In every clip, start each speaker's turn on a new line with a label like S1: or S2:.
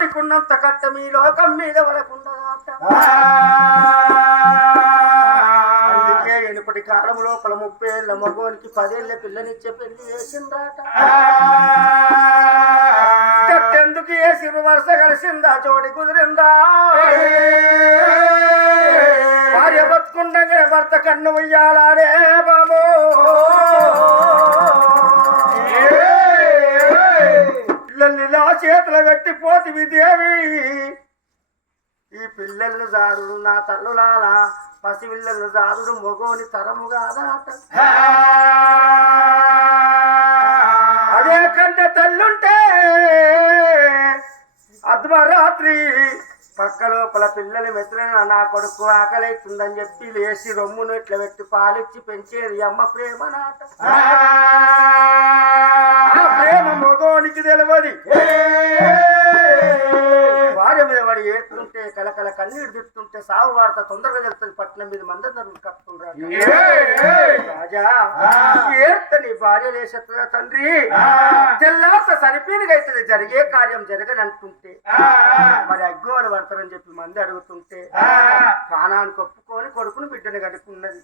S1: ఉన్నంత కట్ట మీ లోకం మీద అందుకే ఎనుపటి కాలం లోపల ముప్పై ఏళ్ళ మగోనికి పదేళ్ళ పిల్లనిచ్చే పెళ్ళి చేసిందాట. ఎందుకు వేసిరు వరుస కలిసిందా? జోడి కుదిరిందా? భార్య బతుకుండగా భర్త కన్ను ఉయ్యాలాడే బాబో. చేతులు పెట్టి పోతివి దేవి. ఈ పిల్లలను జారుడు నా తల్లులాల పసిపిల్లలను జారుడు మొగోని తరము కాదాట అదే కంటే తల్లుంటే అర్ధరాత్రి పక్క లోపల పిల్లలు మెత్తలైన నా కొడుకు ఆకలైతుందని చెప్పి లేచి రొమ్మును ఇట్లా పెట్టి పాలిచ్చి పెంచేది అమ్మ ప్రేమ నాట. ప్రేమ మగోనికి తెలియదు భార్య మీద వాడు ఏడుతుంటే కలకల కన్నీరు తిట్టుంటే సాగు వార్త తొందరగా తెలుస్తుంది. పట్నం మీద మందరు కప్పుకుంటారు రాజా ఏడ్త నీ భార్య లేసెత్తదా తండ్రి తెల్లాత సరిపీనుగైతుంది జరిగే కార్యం జరగనంటుంటే మరి అగ్గోలు పడతారని చెప్పి మంది అడుగుతుంటే ప్రాణానికి ఒప్పుకొని కొడుకును బిడ్డను కడుకున్నది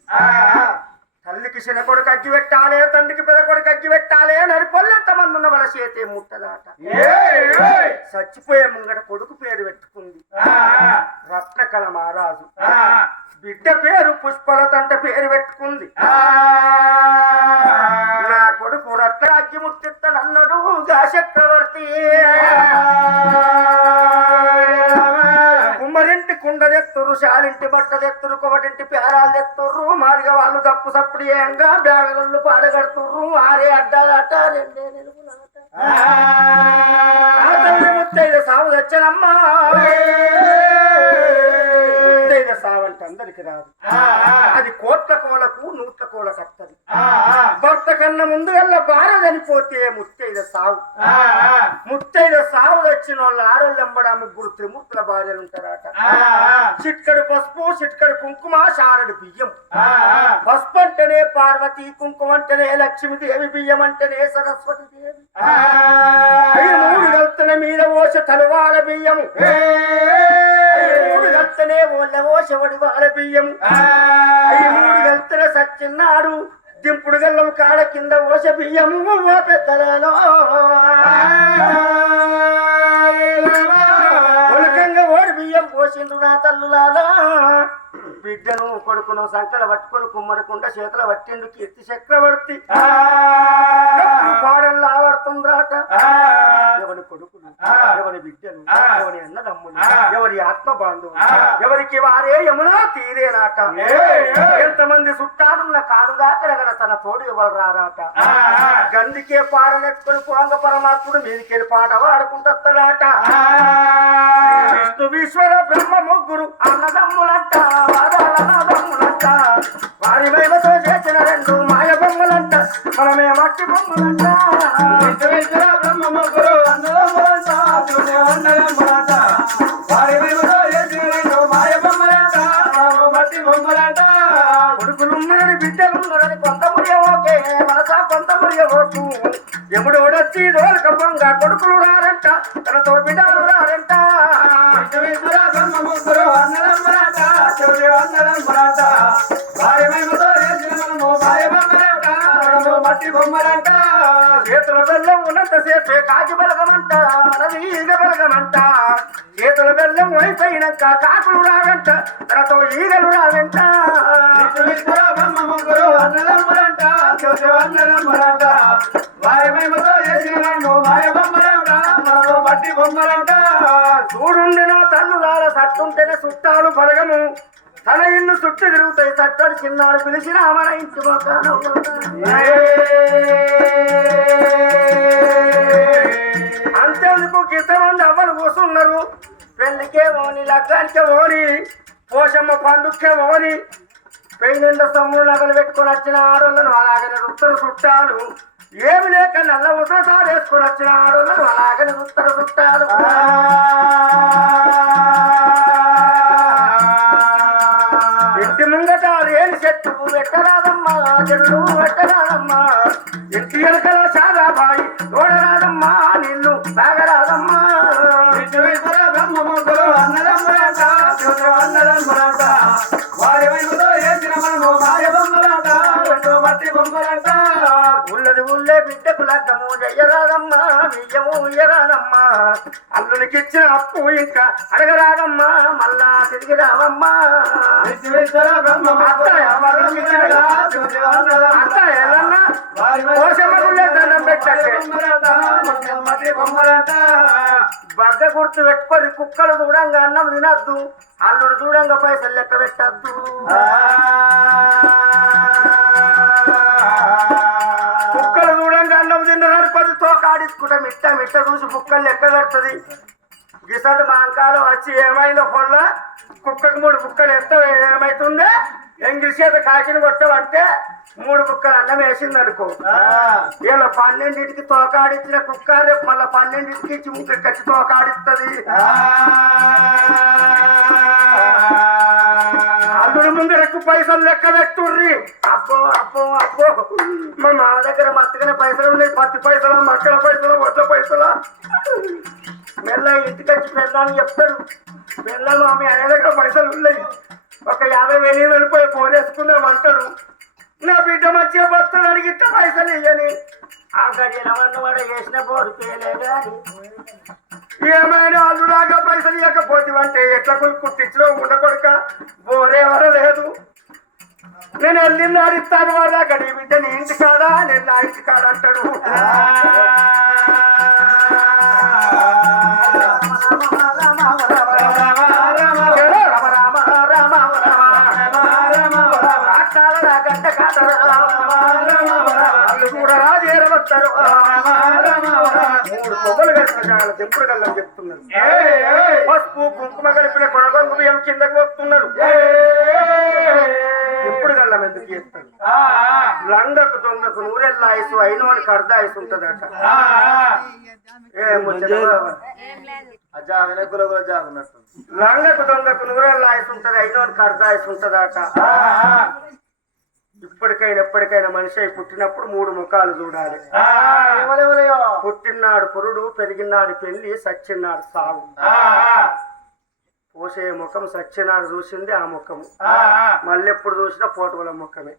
S1: తల్లికి చిన్న కొడుకు అగ్గి పెట్టాలే తండ్రికి పెద్ద కొడుకు అగ్గి పెట్టాలే నరిపొల్లెంత మంది ఉన్న వాళ్ళ చేతే ముట్టదాట. చచ్చిపోయే ముంగట కొడుకు పేరు పెట్టుకుంది. రత్నకల మహారాజు. బిడ్డ పేరు పుష్పలతంట పేరు పెట్టుకుంది. నా కొడుకు రత్న అగ్గి ముట్టిత్తనన్నాడు గా చక్రవర్తి. కుమ్మరింటి కుండ తెత్తురు శాలింటి బట్ట తెత్తురు కొవటింటి పేరాలు తెత్తుర్రు మాదిగా వాళ్ళు తప్పు సప్పుడు ఏంగా బ్యాగలు పాడగడుతుర్రు ఆరే అడ్డాలట రెండే ముత్తైద సాగు తెచ్చనమ్మా. ముత్తైద సావు అంటే అందరికి రాదు. అది కోట్ల కోలకు నూట్ల కోలకు వస్తుంది భర్త కన్నా ముందు వల్ల భార్య చనిపోతే ముత్తైద సావు. ముత్తైద సావు వచ్చిన వాళ్ళ ఆరోళ్ళెంబడ ముగ్గురు త్రిమూర్తుల భార్యలు ఉంటారట. చిట్కడు పసుపు చిట్కడు కుంకుమ శారడు బియ్యం. పసుపు అంటేనే పార్వతి కుంకుమ అంటేనే లక్ష్మీదేవి బియ్యం అంటేనే సరస్వతి దేవి. మూడు గల్తన మీద ఓస తలవాల బియ్యము. అవి మూడు గల్తనే ఓళ్ళ ఓస వడివాల బియ్యము. మూడు గల్తన సచ్చిన్నాడు దింపుడు గల్లం కాడ కింద ఓస బియ్యము. పెద్దలలో. ఒలకంగా ఓడి బియ్యం పోసిండు నా తల్లులాలా బిడ్డను కొడుకును సంకల పట్టుకొని కుమ్మరకుండా చేతుల పట్టిండు కీర్తి చక్రవర్తి. పాడల్లో ఆడుతుండ్రాట ఎవరి కొడుకులు ఎవరి బిడ్డలు ఎవరి అన్నదమ్ములు ఎవరి ఆత్మ బాంధవులు ఎవరికి వారే యమునా తీరేనాట. ఎంతమంది చుట్టాలున్న కాడు దాకా తన తోడు ఎవరు రారాట గందికే పాడనెత్తుకొని పోంగ పరమాత్ముడు మీదికెళ్ళి పాట వాడుకుంటాడట విష్ణు ఈశ్వర బ్రహ్మ ముగ్గురు అన్నదమ్ములంట వారాల అన్నదమ్ములంట. వారి వైవతో చేసిన రెండు మాయ బొమ్మలంట మనమే మట్టి బొమ్మలంట. ఎముడు ఓడొచ్చి దోలక పొంగ కొడుకులు రారంట తనతో బిడ్డలు రారంట
S2: మట్టి బొమ్మలంట.
S1: చేతుల బెల్లం ఉన్నంతసేపే కాకి బలగమంట ఈగ బలగమంట చేతుల బెల్లం అయిపోయినాక కాకులు రావంట తనతో ఈగలు రావంట
S2: అన్నదమ్ములంట, అన్నదమ్ములంట. బొమ్మలంట
S1: చూడుండి నా తల్లులాల సట్టుంటేనే చుట్టాలు పడగము తన ఇల్లు చుట్టూ తిరుగుతాయి సట్టడు చిన్నాడు పిలిచిన మన ఇంటి మొక్కను అంతేందుకు కింతమంది అవ్వలు కూసున్నారు పెళ్ళికే ఓని లగ్గానికే ఓని పోషమ్మ పండుగకే ఓని. పెయినిండ సొమ్ములు నగలు పెట్టుకొని వచ్చిన ఆడోళ్ళను అలాగనే రుత్తరు చుట్టాలు ఏమి లేక నల్ల ఉసరసాలు వేసుకొని వచ్చిన ఆడోళ్ళను అలాగనే రుత్తరు చుట్టాలు ఇంటి ముంగట లేని చెట్టుకు పెట్టరాదమ్మా చెట్టు పెట్టరాదమ్మా ఇంటి వెనకల సాదాబాయి తోడరాదమ్మా నిన్ను తాగరాదమ్మా
S2: మనము మాయ బొమ్మలంట రెండు మట్టి బొమ్మలంట.
S1: ఉన్నది ఊళ్ళే బిడ్డకు లగ్గము చెయ్యరాదమ్మా బియ్యము ఇయ్యరాదమ్మా అల్లునికి ఇచ్చిన అప్పు ఇంకా అడగరాదమ్మా. మళ్ళా తిరిగి రావమ్మా. అత్త బగ్గ గుర్తు పెట్టుకొని కుక్కలు దూడంగా అన్నం తినద్దు. అల్లుడు దూడంగా పైసలు లెక్క పెట్టద్దు. తోకాడించుకుంటా మిట్ట మిట్ట చూసి కుక్కలు లెక్క పెడుతుంది గిసడు మా అంకాలు వచ్చి ఏమైందో పొల్ల కుక్కకు మూడు కుక్కలు ఎత్త ఏమైతుందే? ఎంగిల్ చేత కాకిని కొట్టవంటే మూడు కుక్కలు అన్నం వేసింది అనుకో ఇలా పన్నెండింటికి తోకాడిచ్చిన కుక్క రేపు మళ్ళీ పన్నెండింటికి ఇచ్చి వచ్చి తోకాడిస్తుంది ముందరకు ముందు ఎక్కువ పైసలు లెక్క పెట్టుర్రి. అబ్బో అబ్బో అబ్బో. మా మా దగ్గర మత్తుగానే పైసలు ఉన్నాయి. పత్తి పైసలు మక్కల పైసలు వడ్ల పైసలు. మెల్ల ఇంటికి వచ్చి పెళ్ళాలని చెప్తాడు. పెళ్ళాలు ఆమె మీ ఆయన దగ్గర పైసలు ఉన్నాయి. ఒక యాభై వేలు వెళ్ళిపోయి పోరేసుకుందాం అంటాడు నా బిడ్డ మంచిగా బస్తాడు అడిగితే పైసలు ఇయ్యని. ఆ గడియన వాడ వేసిన బోరు పేలే ఏమైనా అల్లుడాగా పైసలు ఇవ్వకపోతే ఎట్లా కొలు కుట్టించడం ఉండకొడక బోరేవర లేదు. నేను వెళ్ళింది అడిస్తాను వాళ్ళ గడి బిడ్డ నీ ఇంటి కాడా నేను నా ఇంటి కాడ అంటాడు. చెప్పుడు కల్లని చెప్తున్నారు? పసుపు కుంకుమ కలిపిన కొనగొంగు బియ్యం కిందకు వస్తున్నారు. ఎప్పుడు గల్లం ఎందుకు చెప్తాను లంగకు దొంగకు నూరెళ్ళ ఆయుసు అయిన వానికి అర్ధ ఆయుసు ఉంటదట. లంగకు దొంగకు నూరెళ్ళ ఆయుసు ఉంటది అయిన వానికి అర్ధ ఆయుసు ఉంటదట. ఇప్పటికైనా ఎప్పటికైనా మనిషి అయి పుట్టినప్పుడు మూడు ముఖాలు చూడాలి. పుట్టినాడు పురుడు పెరిగినాడు పెళ్ళి సచ్చినాడు సాగు పోసే ముఖం సత్యనాడు చూసింది ఆ ముఖము మళ్ళీ ఎప్పుడు చూసినా పోటువల ముఖమే.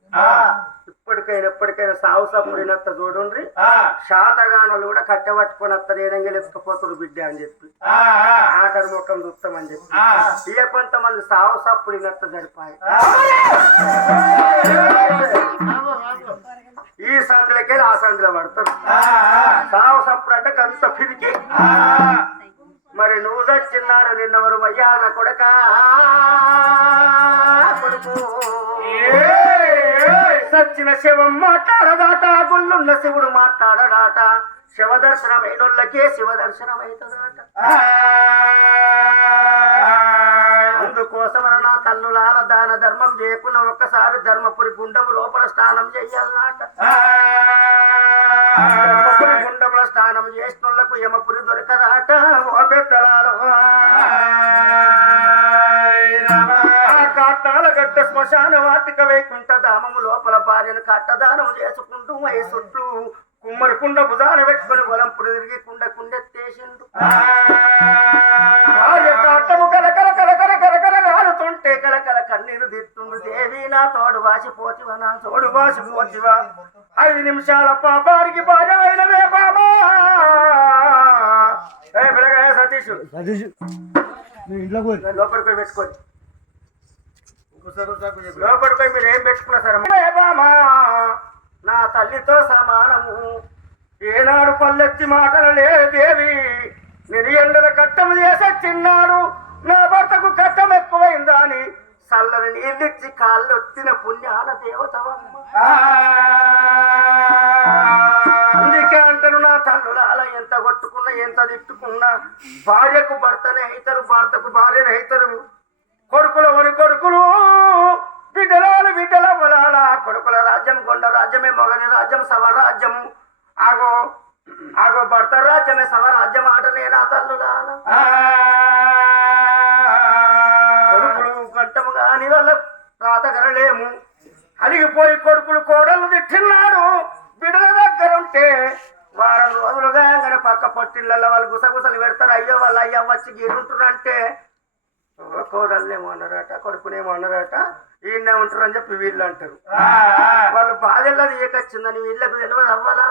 S1: ఇప్పటికైనా ఎప్పటికైనా సాగు సప్పుడినత్త చూడండి శాతగానలు కూడా కట్టెపట్టుకొని అత్త నేనంగా ఎత్తుకుపోతుడు బిడ్డ అని చెప్పి. ఆఖరి ముఖం చూస్తామని చెప్పి. ఇక కొంతమంది సాగు సప్పుడినత్త జరిపాయి ఈ సందులకే ఆ సందులో పడతారు సాగు సప్పుడు అంటే గంత ఫిరికి. మరి నువ్వు చచ్చిన్నాడు నిన్నవరు మయ్యాల కొడక? కొడుకు. సచ్చిన శివం మాట్లాడదాట గుళ్ళున్న శివుడు మాట్లాడడాట శివ దర్శనమైనోళ్ళకే శివ దర్శనమైతుందట అందుకోసమన నా తల్లులాల దాన ధర్మం చేయకుండా ఒక్కసారి ధర్మపురి గుండము లోపల స్నానం చెయ్యాలన్నట ధర్మపురి గుండముల స్నానం చేసినోళ్ళకు యమపురి దొరకదాట. ఓ గడ్డ శ్మశాన వాటిక వైకుంఠ ధామము లోపల భార్యను కట్టదానం చేసుకుంటూ వయసుట్లు కుమ్మరి కుండ బుధాన పెట్టుకుని వలంపుడు తిరిగి కుండ కుండెత్తేసిండు. కాటము కలకల కలకల కలకల కాలుతుంటే కలకల కన్నీరు దిత్తుండు దేవి నా తోడు వాసిపోతివా నా తోడు వాసిపోతివా. ఐదు నిమిషాల పాపానికి భార్యమైనవే బాబా. ఏ పిల్లగా సతీష్.
S2: పోయి.
S1: లోపలికి పెట్టుకోండి. లోపలికి పోయి మీరు ఏం పెట్టుకున్నా సరే ఏ బామా నా తల్లితో సమానము. ఏనాడు పల్లెత్తి మాటలు దేవి నేను ఎండల కట్టము చేసే చిన్నాడు. నా భర్తకు కట్టం ఎక్కువైందా అని చల్లని నీళ్ళిచ్చి కాళ్ళు ఒత్తిన పుణ్యాల దేవతవమ్మ. అందుకే అంటారు నా తల్లులాల ఎంత కొట్టుకున్నా ఎంత తిట్టుకున్నా భార్యకు భర్తనే అయితారు భర్తకు భార్యనే అయితారు. కొడుకుల వని కొడుకులు. బిడ్డలాలు బిడ్డల పొలాల కొడుకుల రాజ్యం కొండ రాజ్యమే మొగని రాజ్యం సవరాజ్యం ఆగో ఆగో భర్త రాజ్యమే సవరాజ్యం ఆటనే నా తల్లులాల. కొడుకులు కంటము కాని వాళ్ళ రాతగరలేము. అలిగిపోయి కొడుకులు కోడలు తిట్టినాడు బిడల దగ్గరుంటే వారం రోజులుగా పక్క పొట్టిళ్ళల్లో వాళ్ళు గుసగుసలు పెడతారు. అయ్యో వాళ్ళు అయ్యో వచ్చి గీరుంటారు అంటే కోడళ్ళేమో అన్నారట కొడుకునేమో అన్నారట ఈయనే ఉంటారు అని చెప్పి వీళ్ళు అంటారు. వాళ్ళు బాధల్లో ఏకొచ్చిందని వీళ్ళకు తెలియదు అవ్వాలా?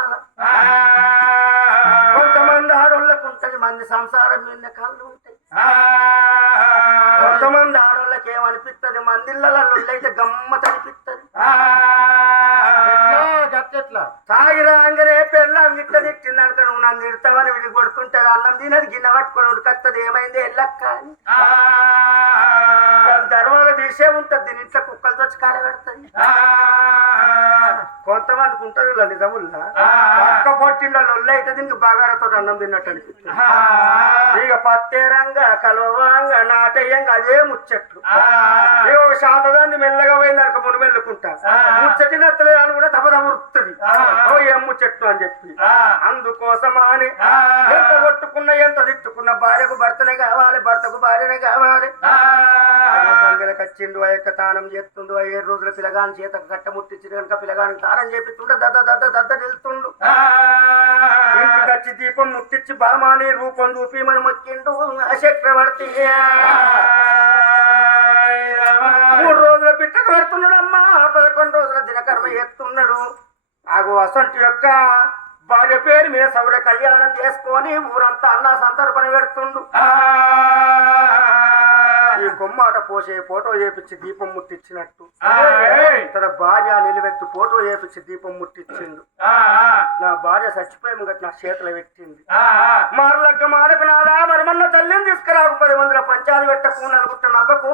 S1: కొంతమంది ఆడోళ్ళకు ఉంటది మంది సంసారం మీద కళ్ళు ఉంటాయి. కొంతమంది ఆడోళ్ళకి ఏమనిపిస్తుంది మందిళ్ళలో అయితే గమ్మత్ అనిపిస్తుంది
S3: గట్టెట్లా
S1: తాగి రాగానే పెళ్ళం ఇట్లా తిట్టింది అనుక నువ్వు నన్ను తిడతావని వీళ్ళు కొడుతుంటే అన్నం తినది గిన్నె పట్టుకొని ఉడకత్తది ఏమైంది? ఎల్లక్క తర్వాత తీసే ఉంటది. దీని ఇంట్లో కుక్కలతో వచ్చి కాడ పెడతాయి కొంతమందికి ఉంటది ఇలా నిజముల్లా? పక్క పొట్టిళ్ళ లొల్లి అయితే దీనికి బాగారతో అన్నం తిన్నట్టు అనిపిస్తుంది. ఇక పత్తేరంగా కలవంగా నాటయ్యంగా అదే ముచ్చట్లు. ఏ శాతదాన్ని మెల్లగా పోయింది అనుక మును మెల్లుకుంటా. ముచ్చటి నత్తలే అని కూడా దబ ఉరుకుతుంది ఓ ఏం ముచ్చట్లు అని చెప్పి. అందుకోసమా అని ఎంత కొట్టుకున్నా ఎంత తిట్టుకున్న భార్యకు భర్తనే కావాలి భర్తకు భార్యనే కావాలి. పంగలకు వచ్చిండు ఆ యొక్క తానం చేస్తుండు ఆ ఏడు రోజుల పిల్లగాని చేత కట్ట ముట్టించి కనుక పిల్లగానికి తానం చేపిస్తుండే దద్ద దద్ద దద్ద నిలుతుండు దీపం ముట్టించి బామాని రూపం చూపి మనం మొక్కిండు ఆ. చక్రవర్తి మూడు రోజుల బిడ్డకు పెడుతున్నాడు అమ్మా పదకొండు రోజుల దినకర్మ ఎత్తున్నాడు ఆగు వసంతి యొక్క భార్య పేరు మీద సౌర కళ్యాణం చేసుకొని ఊరంతా అన్నా సంతర్పణ పెడుతుండు. ఈ కొమ్మాట పోసే ఫోటో చేపించి దీపం ముట్టించినట్టు. తన భార్య నిలబెట్టి ఫోటో చేపించి దీపం ముట్టించిండు. నా భార్య చచ్చిపోయి ముంగట నా చేతులు పెట్టింది. మారలక్క మాడకు నాదా మరమన్న తల్లిని తీసుకురాకు పది మందిల పంచాది పెట్టకు నలుగుట్ట నవ్వకు